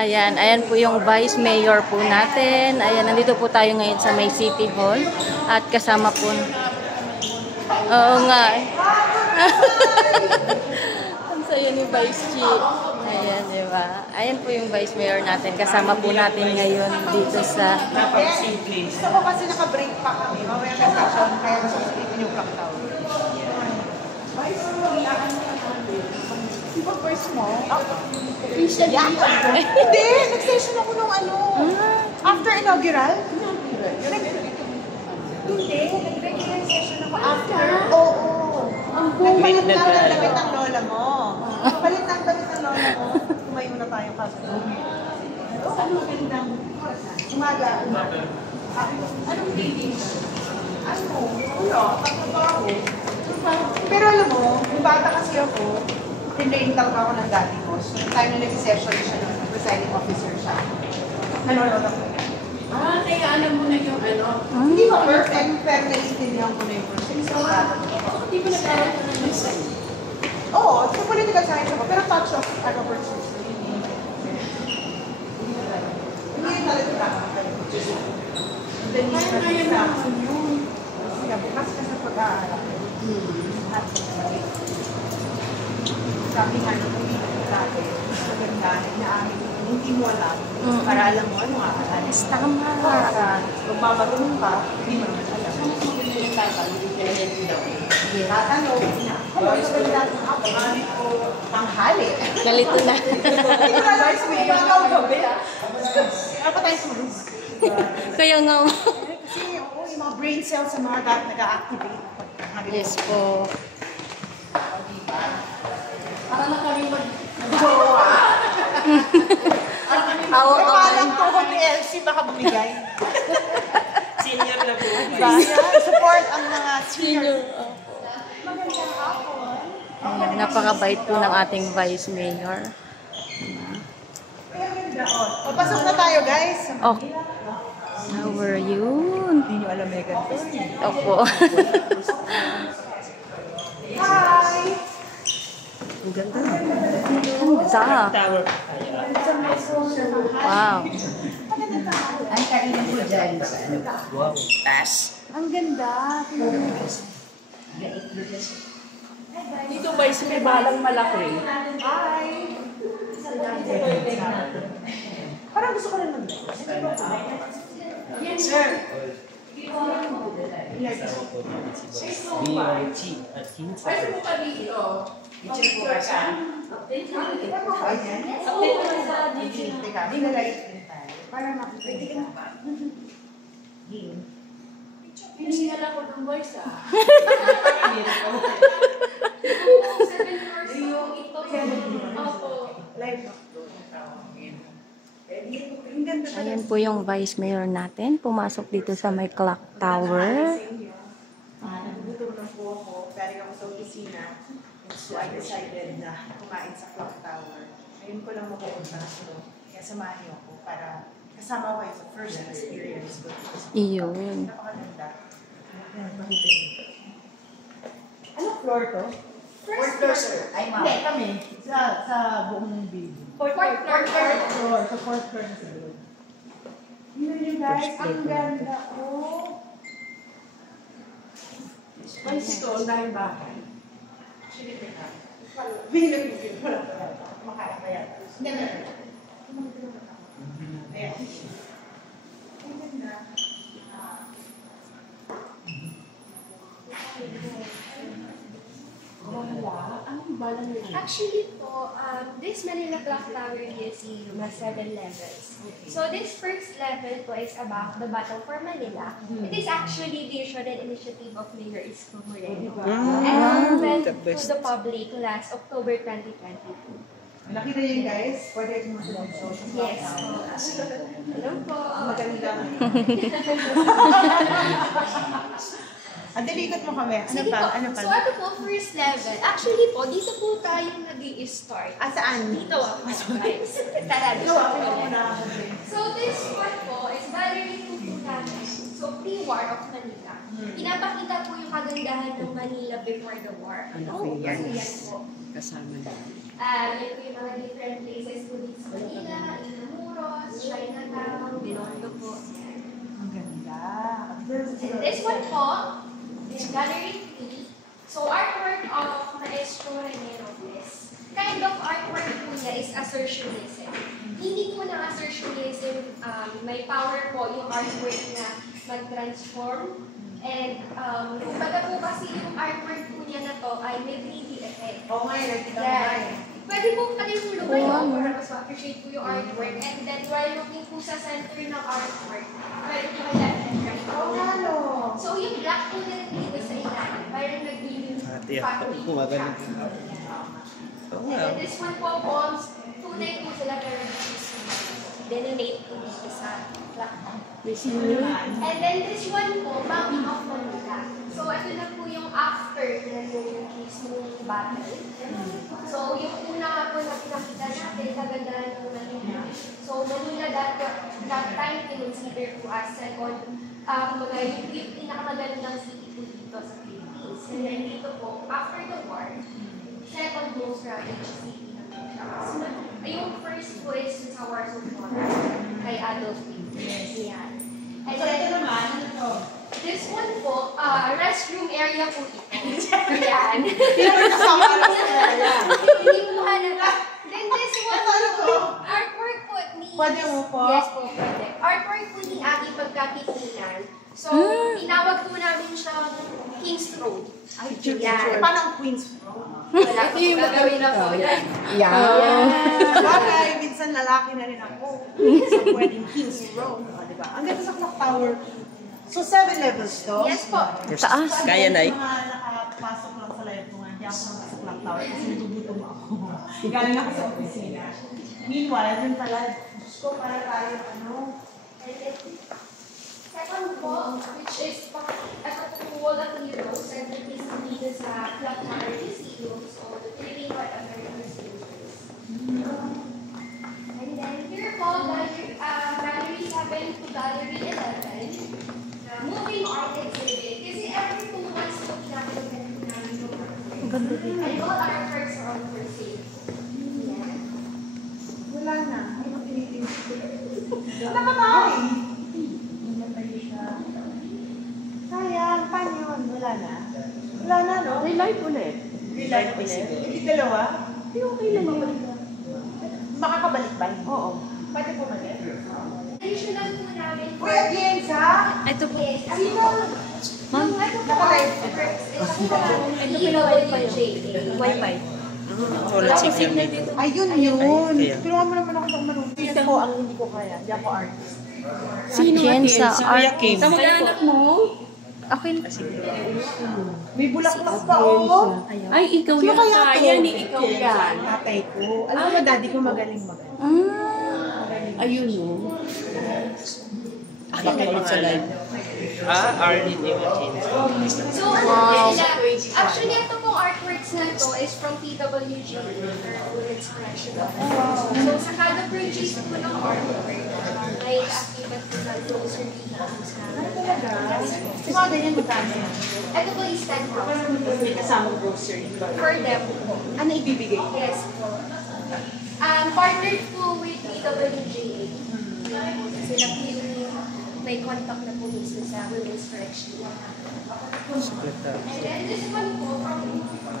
Ayan, ayan po yung Vice Mayor po natin. Ayan, nandito po tayo ngayon sa May City Hall. At kasama po... Oo nga. Ang sayo ni Vice Chief. Ayan, di ba? Ayan po yung Vice Mayor natin. Kasama po natin ngayon dito sa... Gusto ko kasi naka-break pa kami. Mamaya may session, kaya gusto ko sleepin yung clock tower. Vice, di ba first mo? Hindi, nag-session ako nung ano. After inaugural? Hindi, nag-regular session ako after. Oo. Nagpalit na ng damit ng lola mo. Nagpalit ng damit ng lola mo. Tumayo na tayo kasi. Ano gandang umaga? Anong dating? Ano? Wala. Pagkabaho. Pero alam mo, yung bata kasi ako, tinrain lang ako ng dati ko. So, yung time na nag-session siya ng presiding officer siya. Nanonood ako. Kaya alam mo na yung ano. Hindi ba perfect, pero naiintindihan ko na yung process. Hindi mo nagkaroon ka ng lesson. Oo, sa political science ako, pero touch of ano process. Hindi rin talaga practical. Kaya naman yun. Kaya bukas ka sa pag-aaral. Sabi nga nung umiinig natin, maganda na amin, hindi mo alam. Para alam mo ano nga alam. Tama. Magmamarunong ka, hindi mo naman alam. Maganda yung tatanong, hindi kaya yan daw. Tatanong, hello, sa ganda ng hapon ko, tanghali. Galito na. Hindi ko alam sa mga ikaw gabi. Ano pa tayo sumunod? Kaya nga. Kasi yung mga brain cells sa mga dot nag-a-activate. Yes po. Para na kami mag-jowa. Parang tuhod ni Elsie baka bumigay. Senior na po. Diba? Support ang mga senior. Magandang hapon. Ayan, napakabait po ng ating Vice Mayor. Papasok na tayo, guys. Oh. How are you? Hindi nyo alam may ganito. Opo. Hi! Ang ganda. Ganda. Tower. Wow. Ang kainan ko dyan. Wow. Tas. Ang ganda. Dito ba is may balang malaki? Hi! Parang gusto ko rin mag Yes, sir. BYT at Hinsa. Pwede mo pa dito. I-check mo ka sa update mo sa DG. Teka, dinalait din tayo. Para makipwede ka na. Piningal ako ng voice ah. 7 hours yung ito. Opo. Live. Ang ganda pala. Ayan po yung Vice Mayor natin. Pumasok dito sa may clock tower. Nagugutom na po ako. Galing ako sa opisina. So I decided na kumain sa clock tower. Ngayon ko lang mapupunta na ito. Kaya samahan niyo ako para kasama ko kayo sa first experience ko. Iyon. Napakaganda. Anong floor to? Fourth floor, sir. Ay, ma'am. Hindi, kami. Sa buong building. Fourth floor. Floor. Sa fourth floor na sa building. Yun yun guys. Ang ganda. Oh. Vice ito, ang dahil bahay. Binilagin ko lang. Makain pa yan. Hindi. Ayan. Ang ganda. Actually po, this Manila Clock Tower Museum has 7 levels. So this first level po is about the Battle for Manila. It is actually the vision and initiative of Mayor Isko Moreno. And went to the public last October 2022. Nakita niyo yun guys? Pwede ito masunod. Yes. Hello po. Maganda. Dilikot mo kami. Ano Sige pa? po. Ano pa? So ito po, first level. Actually po, dito po tayo nag-i-start. Saan? Dito ako. Tara, dito Ikaw, ako. ikaw muna. So this part po is Valerie Tutunanan. So pre-war of Manila. Pinapakita po yung kagandahan ng Manila before the war. Ano Yan po. Kasama na. Yan po yung mga different places po dito sa Manila. Cross, Chinatown, Binondo po. Ang ganda. And this one po is Gallery 3. So, artwork of Maestro Rene Robles. Kind of artwork po niya is assertionism. Hindi po ng assertionism, may power po yung artwork na mag-transform. And kumbaga po kasi yung artwork po niya na to ay may 3D effect. Oo nga, nakita mo Yeah. nga. Pwede po kayong lumayo para mas ma-appreciate po yung artwork. And then while looking po sa center ng artwork, pwede po kayo left and right. Oo nga, no. So yung black po na dito sa ilalim, parang naging family. And then this one po, bombs, tunay po sila pero denonate po dito sa black. And then this one po, Bounty of Manila. So ito na po yung after na yung mismong battle. So yung una nga po na pinakita natin, kagandahan ng Manila. So Manila that time consider po as second, yung pinakamagandang city po dito sa Philippines. And then dito po, after the war, second most ravaged city na po siya. Yung first po is sa Warsaw Forest kay Adolf Hitler. Yan. And So, ito naman, ito. this one po, restroom area po ito. Yan. Hindi mo kasama lang sa area. Hindi mo halata. Then this one po, artwork po ni... Pwede mo po? Yes po, pwede. Artwork po ni Aki pagkatitingnan. So, tinawag po namin siyang King's Road. Ay, Yan. paano ang Queen's Road? Wala po gagawin na po. Yan. Bagay, minsan lalaki na rin ako. So, pwedeng King's Road. Diba? Ang ganda sa clock tower. So, 7 levels to? Yes po. Taas. Kaya na eh. Mga nakapasok lang sa live ko nga, hindi ako naman sa clock tower kasi nagugutom ako. Galing ako sa opisina. Meanwhile, dun pala, Diyos ko, para tayo, ano, Second po, which is ito po Wall of Heroes, centerpiece dito sa Clock Tower Museum, so the Philippine part of American Studios. And then here po, Gallery 7 to Gallery 11, moving art exhibit. Kasi every 2 months po namin yung artwork. And all artworks are on for sale. Yeah. wala na. Ay, mag-editing. Nakatay! Sayang, paano yun? Wala na? Wala na, no? Relive ulit. Relive ulit? Hindi dalawa? Hindi okay lang naman. Makakabalik ba? Oo. Pwede bumalik? Additional po namin. Uy, again, sa? Ito po. Yes. Sino? Yung ano po artworks is PWJ. Wi-Fi. Wala signal dito. Ayun yun. Kaya. Tulungan mo naman ako ng marunong. Yan po ang hindi ko kaya. Hindi ako artist. Sino Atienza Si Kuya Art. Kim. Kamag-anak mo? Akin. May bulaklak pa, oh. Ay, ikaw Sino yan. kaya to? Kaya ni ikaw yan. Tatay ko. Alam mo, daddy ko magaling magaling. Ayun o. Bakit sa live? Arlene Atienza. So, ano sila? Actually, ito pong artworks na to is from PWG or expression. So, sa kada purchase po ng artwork, may activate po na closer dito sa... Ano talaga? Sa mga ganyan magkano yan? Ito po is 10,000 May kasamang grocery. per demo po. Ano ibibigay? Yes po. Partnered po with PWGA. Sila po yung may contact na po mismo sa Women's Correction. And then this one po, from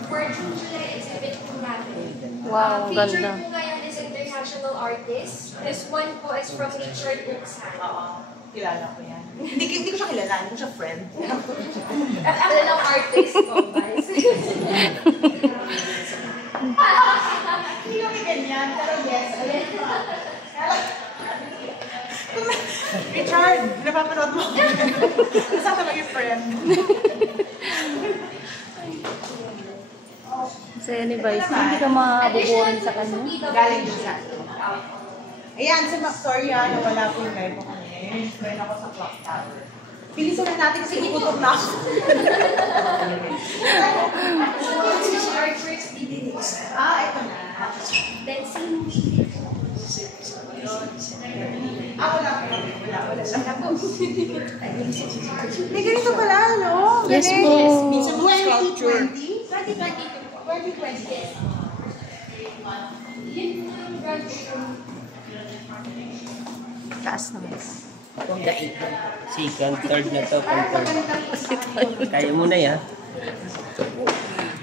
Fortune July exhibit po natin. Wow, ang Featured ganda. po ngayon is international artist. This one po is from Richard Uksan. Oo. Kilala ko yan. Hindi ko siya kilala. Hindi ko siya friend. Ano lang artist po, guys. Hindi kami ganyan. Pero yes. Richard, napapanood mo. Saan ka maging friend? Sa Vice, hindi ka mabuburin sa kanya. Galing din sa akin. Ayan, sa Victoria, nawala po yung live ko kanina. Friend ako sa clock tower. Pilisan na natin kasi ikutom na ako. Artworks dito. Ito na. Then, same Wala. May ganito pala, no? Yes Galing. po. Minsan 2020? 2020. Yun po yung graduation. Taas naman. Second, third na to, pang third. Kaya mo na yan.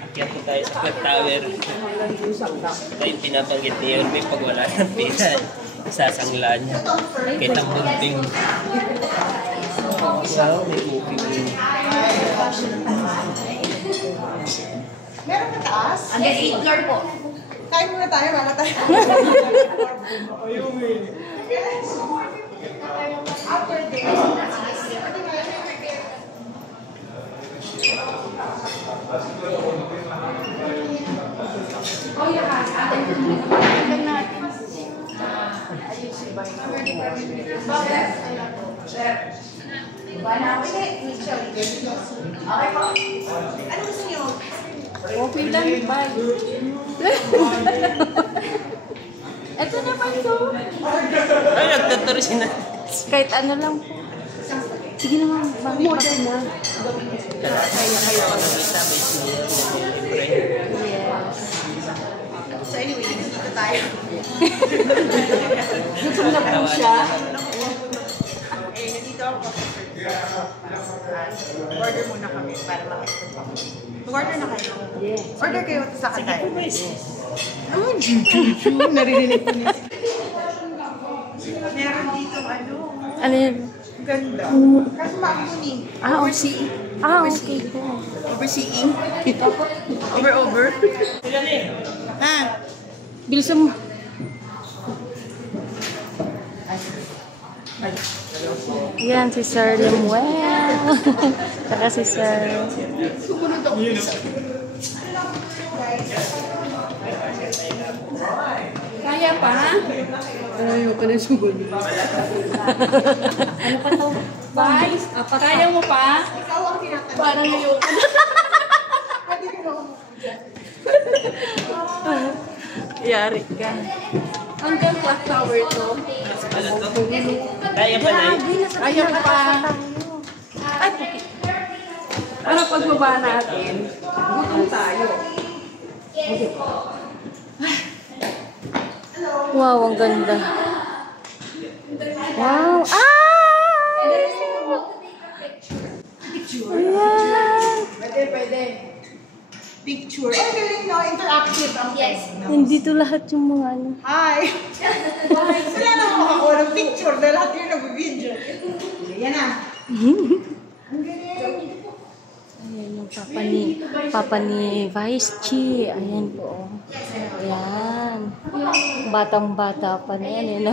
Akyat po tayo sa Clock Tower. Ito yung pinabanggit ni Yorme pag wala ng pera. Isasanglaan niya. Kita ang bunting. Wow, may movie. Meron na taas? Yes, 8th floor po. Kain muna tayo, wala tayo. After this, ano gusto niyo? Okay lang, bye. Ito naman to. Ay, nagtuturo siya na. Kahit ano lang po. Sige naman, modern na. Kaya ako nakita, may senior na libre. Yes. So anyway, dito tayo. Gutom na po siya. Eh, nandito ako order muna kami para makikita ako. Mag-order na kayo. Yes. Order kayo sa tayo. Oh, juju. Naririnig ko niya. Meron dito ano. Ano yun? Ganda. Kasi maamuni. Ah, okay. Ah, okay po. Overseeing. Over. Ha? Bilisan mo. Yan, si Sir Lemuel. Saka si Sir. Kaya pa? Ayaw ka na sugod. Ano pa to? Bye. Kaya mo pa? Ikaw ang tinatanong. Parang ayaw ka na. Pwede ka na Yari ka. Hanggang clock tower to. Ano to? Kaya pa na eh. Ayaw pa. Ay, para pagbaba natin, gutom tayo. Wow, ang ganda. Wow. Ah! Ayan. Pwede. picture. Ay, galing no? Interactive ang Yes. Hindi to lahat yung mga ano. Hi! Wala na makakuha ng picture dahil lahat yung nag-video. Yan na. Ang galing. Ayan yung papa ni Vice Chi. Ayan po. Ayan. Batang-bata pa na yan.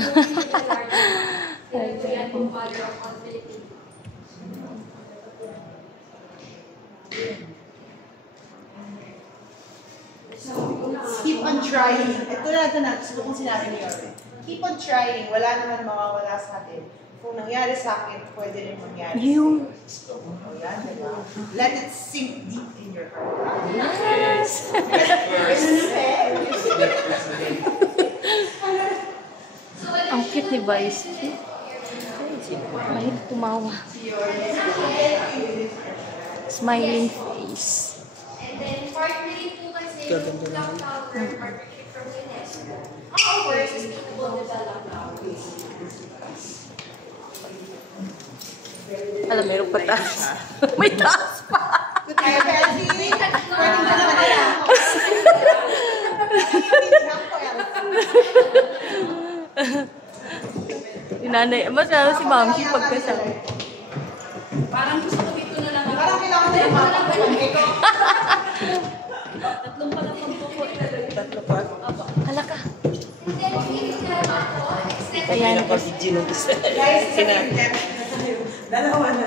Keep on trying. Ito na. Gusto kong sinabi ni Yorme. Keep on trying. Wala naman mawawala sa atin. Kung nangyari sa akin, pwede rin mangyari Yung... sa iyo. O yan, diba? Let it sink deep in your heart. Yes! Ang cute ni Vice Chi. Mahilig tumawa. Smiling face. And then, partly po kasi yung Clock Tower partnership from UNESCO. Our sustainable development. Alam, meron pa taas. May taas pa. Kaya, Betty, pwede ka naman nila. Inanay, masaya si Ma'am Chi pagkasama. Parang gusto ko dito na lang. Parang kailangan nila mapapagod. Tatlong pala pagpupo. Tatlo pa. Hala ka. And then, yung Ayan, Pinaka-video ng isa. Guys, dalawa na.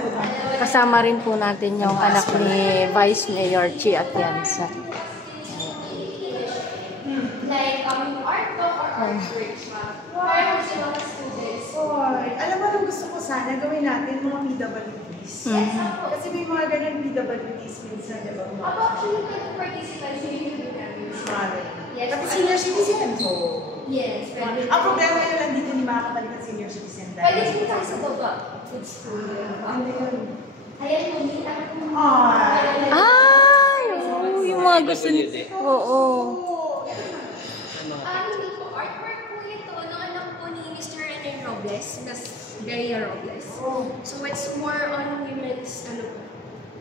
kasama rin po natin yung anak ni Vice Mayor Chi Atienza. like art book or art works, ma'am. Para sa mga students. Oy, alam mo anong gusto ko sana gawin natin mga PWDs. Kasi may mga ganun PWDs minsan, di ba? Ako actually pwede participate sa YouTube namin. Yes. Tapos senior citizen. Yes, pwede. Ang problema yun lang dito ni makakabalik ng senior citizen. Pwede din tayo sa baba. Good school. Ayan mo, hindi ako Ay. Ay! Oo, yung mga gusto ni... Oo. Hindi po, artwork po ito. Ano anak po ni Robles, Miss Bea Robles. So it's more on women's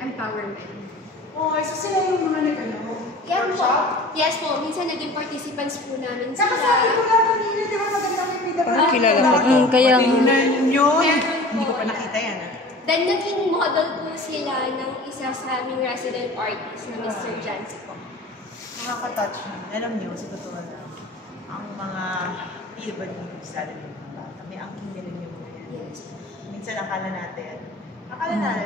empowerment. Oh, so sila yung mga Yan po. Yes po, minsan naging participants po namin sila. Nakasabi ko lang kanina, di ba magandang may PWD? Parang kilala ko. Kaya Tingnan yun. Hindi ko pa nakita yan. Then naging model po sila ng isa sa aming resident artist na Mr. Jancy po. Nakaka-touch mo. Alam niyo, sa totoo lang, ang mga PWD sa atin ng bata, may angking nila yung mga yan. Yes. Minsan akala natin,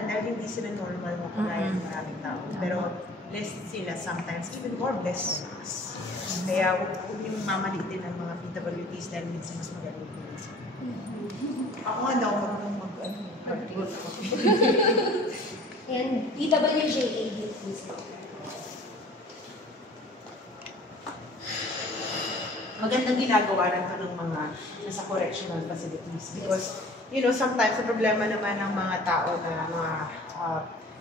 dahil hindi sila normal makakaya ng maraming tao. Pero blessed sila sometimes, even more blessed us. Kaya huwag yung mamalitin ng mga PWDs dahil minsan mas magaling po minsan. Ako nga daw, mag-growth ako. And PWJA din po sila. Magandang ginagawa rin ito ng mga nasa correctional facilities because, you know, sometimes ang problema naman ng mga tao na mga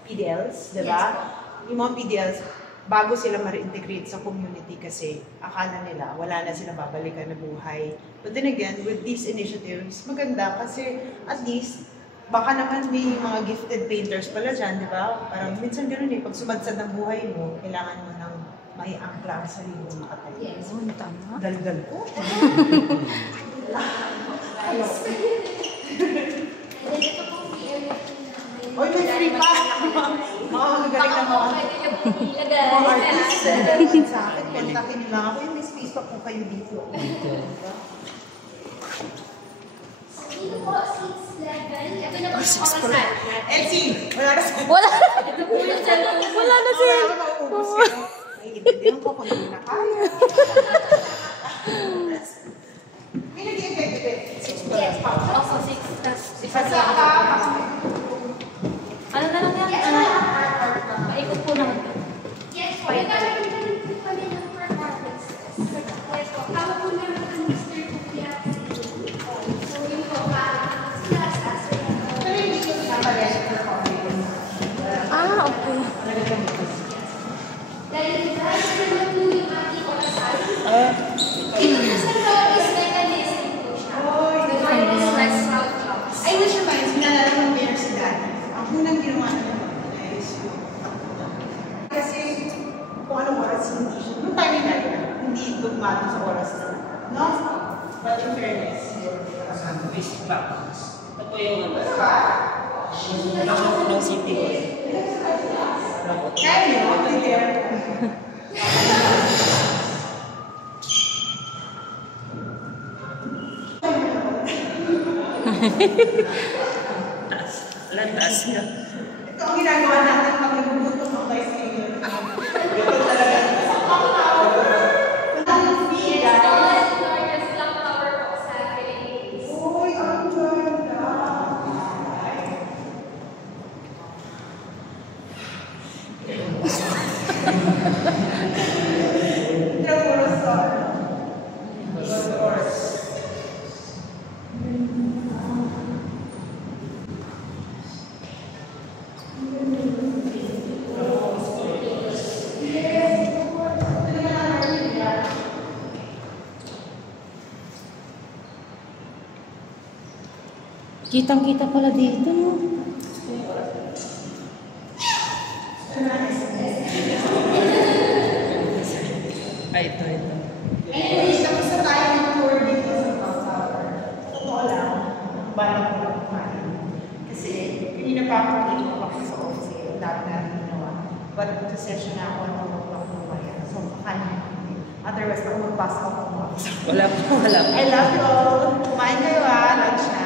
PDLs, di ba? Yung mga PDLs, bago sila ma-reintegrate sa community kasi akala nila wala na sila babalikan na buhay. But then again, with these initiatives, maganda kasi at least baka naman may mga gifted painters pala dyan, di ba? Parang minsan gano'n pag sumadsad ng buhay mo, kailangan mo ng may angkla sa sarili mo makatayo. Yes. tama. Dal-dal ko. Oy, may free pa! Makakagaling na mga artists sa akin. Kontakin nyo lang ako. May space pa po kayo dito. Dito po, 6 level. Ito na po ang orasan. Elsie! Wala na sa... Wala na siya. Wala na maubos yun. Naiintindihan ko kung hindi na kaya. May nag-i-effect 6 Yes, pa. also 6. Isa ka. Ano na lang yan? Paikot po naman. Yes po, nagkakaroon po kami ng performances. Yes po, kamo po naman ang Mr. Kuya. So yun po, maaari sila sa Pero hindi ko pinapalaya sa performance. Okay. dahil naman po yung ating orasan. Ito sa loob is mechanism po siya. The word is stress out jobs. I wish reminds me, nalala ko ng si Daddy. Ang unang ginawa na is kasi kung anong oras hindi siya. Nung time ni Daddy na, hindi tugmado sa oras na. No? But in fairness, West Bank. Ito po yung ng City Hall. kaya nyo, hindi there. Landas nga. Ito ang ginagawa natin pag nagugutom ang vice mayor. Ito talaga. Glorious clock tower po sa Philippines. Uy, ang ganda. Kitang-kita pala dito, no? Ay, ito. Anyways, tapos na tayo ng tour dito sa South Tower. Totoo lang, balang ko lang kumain. Kasi, kanina pa ako dito ako sa office eh. Ang dami natin ginawa. But sa session na ako, ako kumaya. So, kakain ako. Otherwise, ako mag-pass out ako. Wala po. I love you all. Kumain kayo lunch na.